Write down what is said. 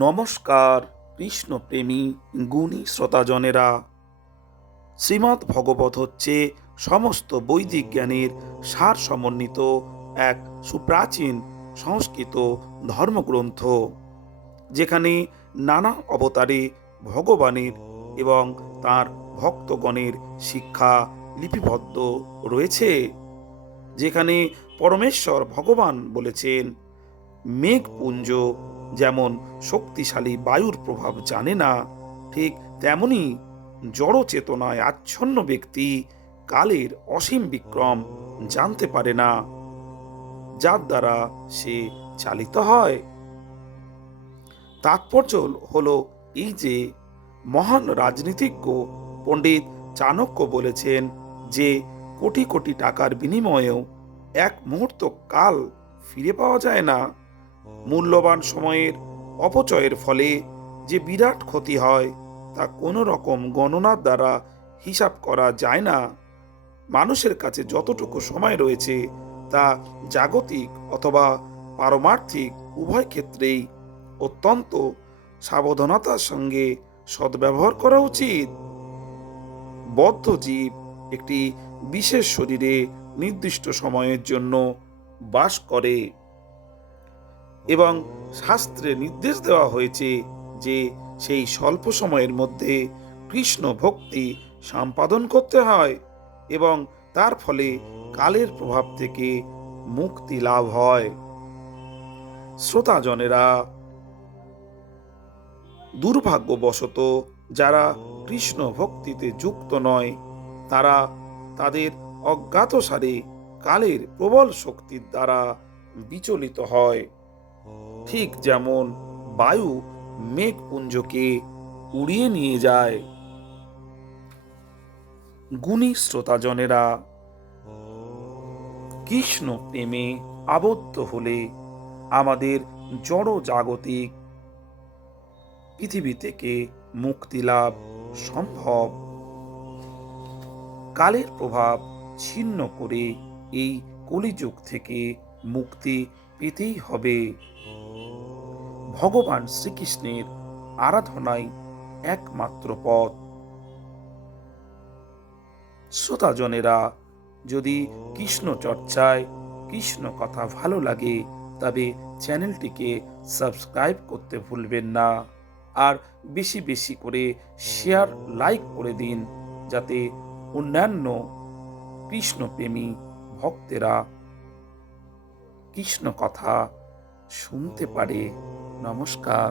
নমস্কার কৃষ্ণপ্রেমী গুণী শ্রোতাজনেরা। শ্রীমদ্ ভগবত হচ্ছে সমস্ত বৈদিক জ্ঞানের সার সমন্বিত এক সুপ্রাচীন সংস্কৃত ধর্মগ্রন্থ, যেখানে নানা অবতারে ভগবানের এবং তার ভক্তগণের শিক্ষা লিপিবদ্ধ রয়েছে। যেখানে পরমেশ্বর ভগবান বলেছেন, মেঘপুঞ্জ যেমন শক্তিশালী বায়ুর প্রভাব জানে না, ঠিক তেমনি জড় চেতনায় আচ্ছন্ন ব্যক্তি কালের অসীম বিক্রম জানতে পারে না, যার দ্বারা সে চালিত হয়। তাৎপর্য হলো এই যে, মহান রাজনীতিজ্ঞ পণ্ডিত চাণক্য বলেছেন যে কোটি কোটি টাকার বিনিময়েও এক মুহূর্ত কাল ফিরে পাওয়া যায় না। মূল্যবান সময়ের অপচয়ের ফলে যে বিরাট ক্ষতি হয় তা কোনো রকম গণনার দ্বারা হিসাব করা যায় না। মানুষের কাছে যতটুকু সময় রয়েছে তা জাগতিক অথবা পারমার্থিক উভয় ক্ষেত্রেই অত্যন্ত সাবধানতার সঙ্গে সদ্ব্যবহার করা উচিত। বদ্ধ জীব একটি বিশেষ শরীরে নির্দিষ্ট সময়ের জন্য বাস করে এবং শাস্ত্রে নির্দেশ দেওয়া হয়েছে যে সেই স্বল্প সময়ের মধ্যে কৃষ্ণ ভক্তি সম্পাদন করতে হয় এবং তার ফলে কালের প্রভাব থেকে মুক্তি লাভ হয়। শ্রোতাজনেরা, দুর্ভাগ্যবশত যারা কৃষ্ণ ভক্তিতে যুক্ত নয়, তারা তাদের অজ্ঞাতসারে কালের প্রবল শক্তির দ্বারা বিচলিত হয়। ঠিক যেমন বায়ু মেঘপুঞ্জকে উড়িয়ে নিয়ে যায়। গুণী শ্রোতাজনেরা, কৃষ্ণ প্রেমে আবদ্ধ হলে আমাদের জড় জাগতিক পৃথিবী থেকে মুক্তি লাভ সম্ভব। কালের প্রভাব ছিন্ন করে এই কলিযুগ থেকে মুক্তি পেতেই হবে। ভগবান শ্রীকৃষ্ণের আরাধনাই একমাত্র পথ। শ্রোতাজনেরা, যদি কৃষ্ণ চর্চায় কৃষ্ণ কথা ভালো লাগে তবে চ্যানেলটিকে সাবস্ক্রাইব করতে ভুলবেন না, আর বেশি বেশি করে শেয়ার লাইক করে দিন, যাতে অন্যান্য কৃষ্ণপ্রেমী ভক্তেরা কৃষ্ণ কথা শুনতে পারে। নমস্কার।